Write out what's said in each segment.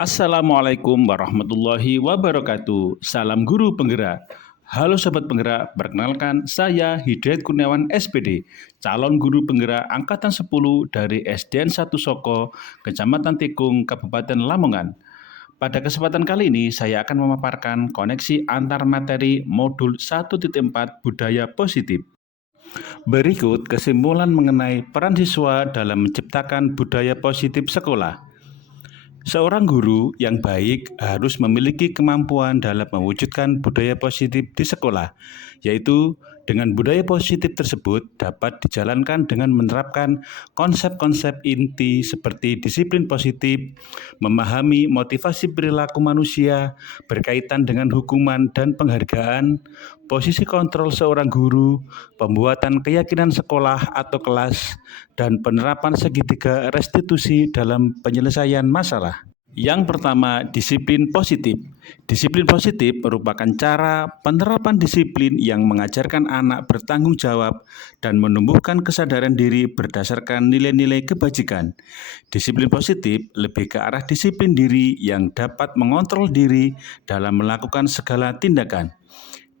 Assalamualaikum warahmatullahi wabarakatuh. Salam guru penggerak. Halo sobat penggerak, perkenalkan saya Hidayat Kurniawan SPD, calon guru penggerak angkatan 10 dari SDN 1 Soko, Kecamatan Tikung, Kabupaten Lamongan. Pada kesempatan kali ini saya akan memaparkan koneksi antar materi modul 1.4 budaya positif. Berikut kesimpulan mengenai peran siswa dalam menciptakan budaya positif sekolah. Seorang guru yang baik harus memiliki kemampuan dalam mewujudkan budaya positif di sekolah, yaitu dengan budaya positif tersebut dapat dijalankan dengan menerapkan konsep-konsep inti seperti disiplin positif, memahami motivasi perilaku manusia berkaitan dengan hukuman dan penghargaan, posisi kontrol seorang guru, pembuatan keyakinan sekolah atau kelas, dan penerapan segitiga restitusi dalam penyelesaian masalah. Yang pertama, disiplin positif. Disiplin positif merupakan cara penerapan disiplin yang mengajarkan anak bertanggung jawab dan menumbuhkan kesadaran diri berdasarkan nilai-nilai kebajikan. Disiplin positif lebih ke arah disiplin diri yang dapat mengontrol diri dalam melakukan segala tindakan.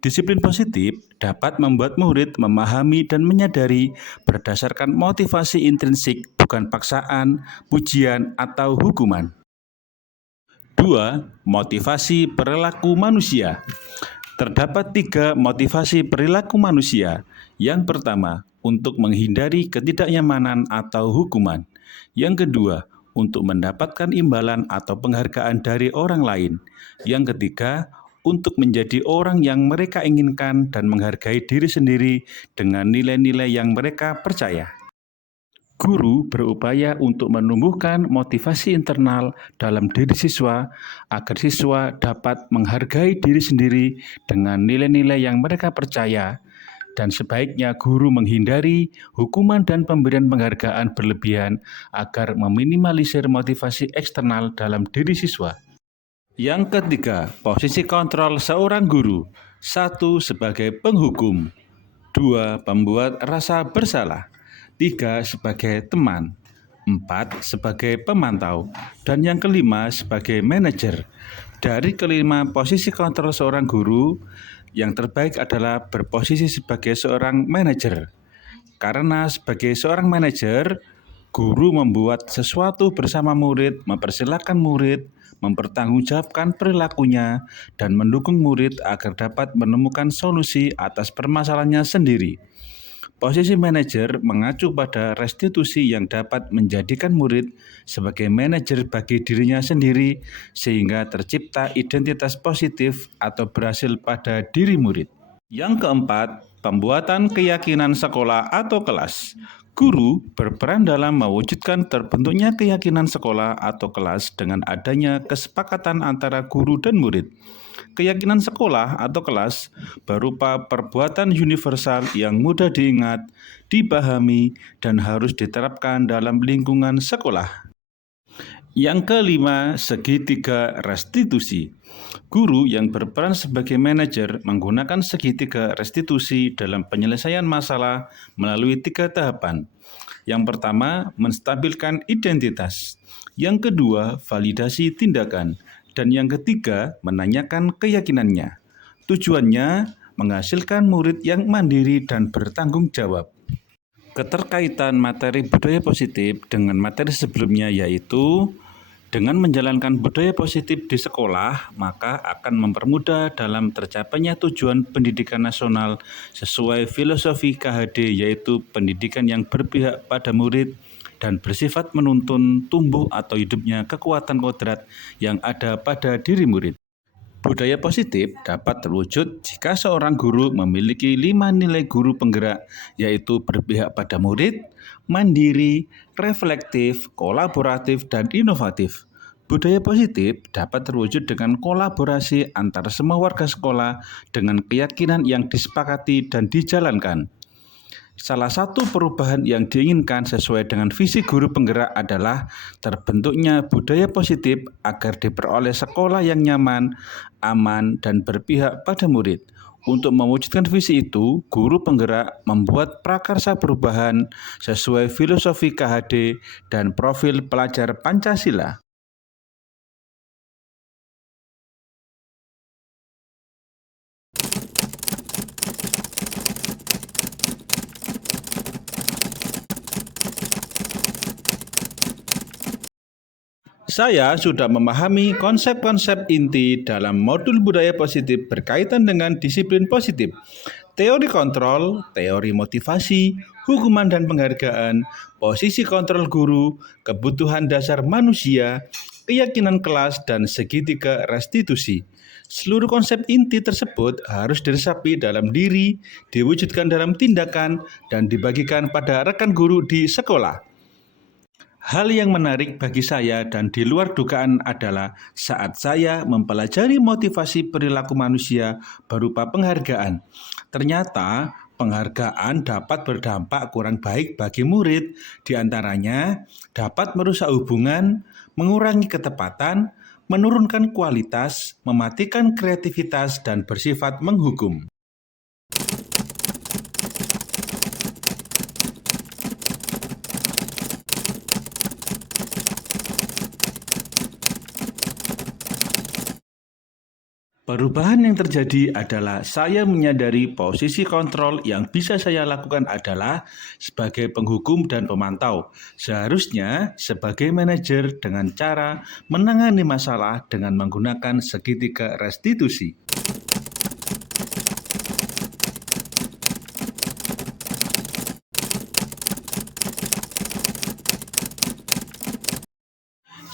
Disiplin positif dapat membuat murid memahami dan menyadari berdasarkan motivasi intrinsik, bukan paksaan, pujian, atau hukuman. 2. Motivasi perilaku manusia. Terdapat 3 motivasi perilaku manusia. Yang pertama, untuk menghindari ketidaknyamanan atau hukuman. Yang kedua, untuk mendapatkan imbalan atau penghargaan dari orang lain. Yang ketiga, untuk menjadi orang yang mereka inginkan dan menghargai diri sendiri dengan nilai-nilai yang mereka percaya. Guru berupaya untuk menumbuhkan motivasi internal dalam diri siswa agar siswa dapat menghargai diri sendiri dengan nilai-nilai yang mereka percaya, dan sebaiknya guru menghindari hukuman dan pemberian penghargaan berlebihan agar meminimalisir motivasi eksternal dalam diri siswa. Yang ketiga, posisi kontrol seorang guru. 1. Sebagai penghukum. 2. Pembuat rasa bersalah. 3. Sebagai teman. 4. Sebagai pemantau. Dan yang kelima sebagai manajer. Dari kelima posisi kontrol seorang guru, yang terbaik adalah berposisi sebagai seorang manajer. Karena sebagai seorang manajer, guru membuat sesuatu bersama murid, mempersilahkan murid, mempertanggungjawabkan perilakunya, dan mendukung murid agar dapat menemukan solusi atas permasalahannya sendiri. Posisi manajer mengacu pada restitusi yang dapat menjadikan murid sebagai manajer bagi dirinya sendiri sehingga tercipta identitas positif atau berhasil pada diri murid. Yang keempat, pembuatan keyakinan sekolah atau kelas. Guru berperan dalam mewujudkan terbentuknya keyakinan sekolah atau kelas dengan adanya kesepakatan antara guru dan murid. Keyakinan sekolah atau kelas berupa perbuatan universal yang mudah diingat, dipahami, dan harus diterapkan dalam lingkungan sekolah. Yang kelima, segitiga restitusi. Guru yang berperan sebagai manajer menggunakan segitiga restitusi dalam penyelesaian masalah melalui 3 tahapan. Yang pertama, menstabilkan identitas. Yang kedua, validasi tindakan. Dan yang ketiga, menanyakan keyakinannya. Tujuannya, menghasilkan murid yang mandiri dan bertanggung jawab. Keterkaitan materi budaya positif dengan materi sebelumnya yaitu dengan menjalankan budaya positif di sekolah, maka akan mempermudah dalam tercapainya tujuan pendidikan nasional sesuai filosofi KHD, yaitu pendidikan yang berpihak pada murid dan bersifat menuntun tumbuh atau hidupnya kekuatan kodrat yang ada pada diri murid. Budaya positif dapat terwujud jika seorang guru memiliki 5 nilai guru penggerak, yaitu berpihak pada murid, mandiri, reflektif, kolaboratif, dan inovatif. Budaya positif dapat terwujud dengan kolaborasi antara semua warga sekolah dengan keyakinan yang disepakati dan dijalankan. Salah satu perubahan yang diinginkan sesuai dengan visi guru penggerak adalah terbentuknya budaya positif agar diperoleh sekolah yang nyaman, aman, dan berpihak pada murid. Untuk mewujudkan visi itu, guru penggerak membuat prakarsa perubahan sesuai filosofi KHD dan profil pelajar Pancasila. Saya sudah memahami konsep-konsep inti dalam modul budaya positif berkaitan dengan disiplin positif, teori kontrol, teori motivasi, hukuman dan penghargaan, posisi kontrol guru, kebutuhan dasar manusia, keyakinan kelas, dan segitiga restitusi. Seluruh konsep inti tersebut harus diresapi dalam diri, diwujudkan dalam tindakan, dan dibagikan pada rekan guru di sekolah. Hal yang menarik bagi saya dan di luar dugaan adalah saat saya mempelajari motivasi perilaku manusia berupa penghargaan. Ternyata penghargaan dapat berdampak kurang baik bagi murid, di antaranya dapat merusak hubungan, mengurangi ketepatan, menurunkan kualitas, mematikan kreativitas, dan bersifat menghukum. Perubahan yang terjadi adalah saya menyadari posisi kontrol yang bisa saya lakukan adalah sebagai penghukum dan pemantau. Seharusnya sebagai manajer dengan cara menangani masalah dengan menggunakan segitiga restitusi.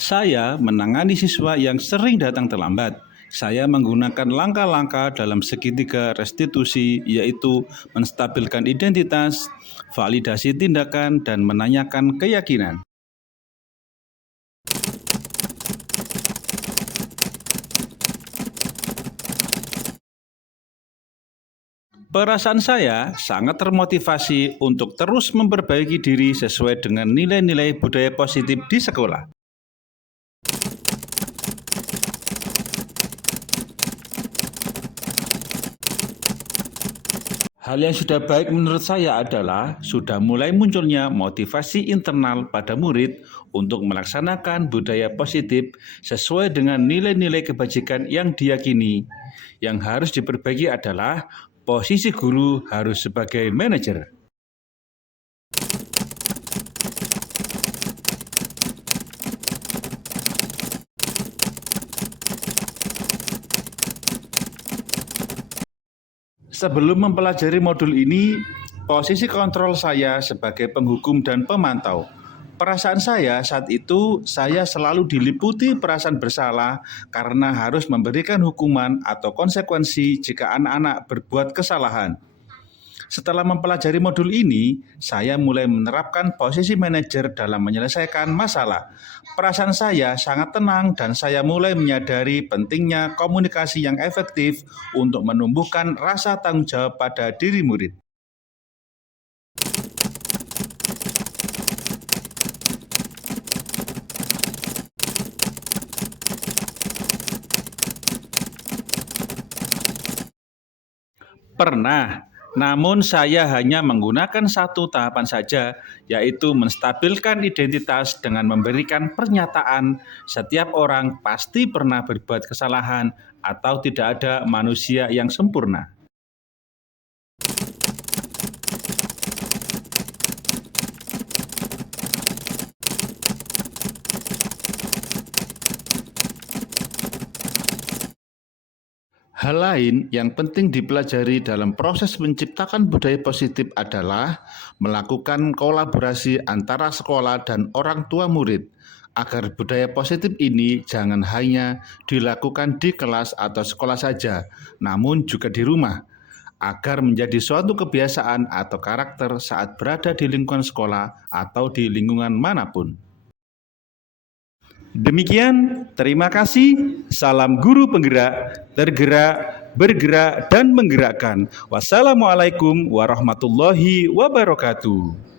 Saya menangani siswa yang sering datang terlambat. Saya menggunakan langkah-langkah dalam segitiga restitusi, yaitu menstabilkan identitas, validasi tindakan, dan menanyakan keyakinan. Perasaan saya sangat termotivasi untuk terus memperbaiki diri sesuai dengan nilai-nilai budaya positif di sekolah. Hal yang sudah baik menurut saya adalah sudah mulai munculnya motivasi internal pada murid untuk melaksanakan budaya positif sesuai dengan nilai-nilai kebajikan yang diyakini. Yang harus diperbaiki adalah posisi guru harus sebagai manajer. Sebelum mempelajari modul ini, posisi kontrol saya sebagai penghukum dan pemantau. Perasaan saya saat itu, saya selalu diliputi perasaan bersalah karena harus memberikan hukuman atau konsekuensi jika anak-anak berbuat kesalahan. Setelah mempelajari modul ini, saya mulai menerapkan posisi manajer dalam menyelesaikan masalah. Perasaan saya sangat tenang dan saya mulai menyadari pentingnya komunikasi yang efektif untuk menumbuhkan rasa tanggung jawab pada diri murid. Pernah, namun saya hanya menggunakan satu tahapan saja, yaitu menstabilkan identitas dengan memberikan pernyataan setiap orang pasti pernah berbuat kesalahan atau tidak ada manusia yang sempurna. Hal lain yang penting dipelajari dalam proses menciptakan budaya positif adalah melakukan kolaborasi antara sekolah dan orang tua murid, agar budaya positif ini jangan hanya dilakukan di kelas atau sekolah saja, namun juga di rumah, agar menjadi suatu kebiasaan atau karakter saat berada di lingkungan sekolah atau di lingkungan manapun. Demikian, terima kasih. Salam guru penggerak, tergerak, bergerak, dan menggerakkan. Wassalamualaikum warahmatullahi wabarakatuh.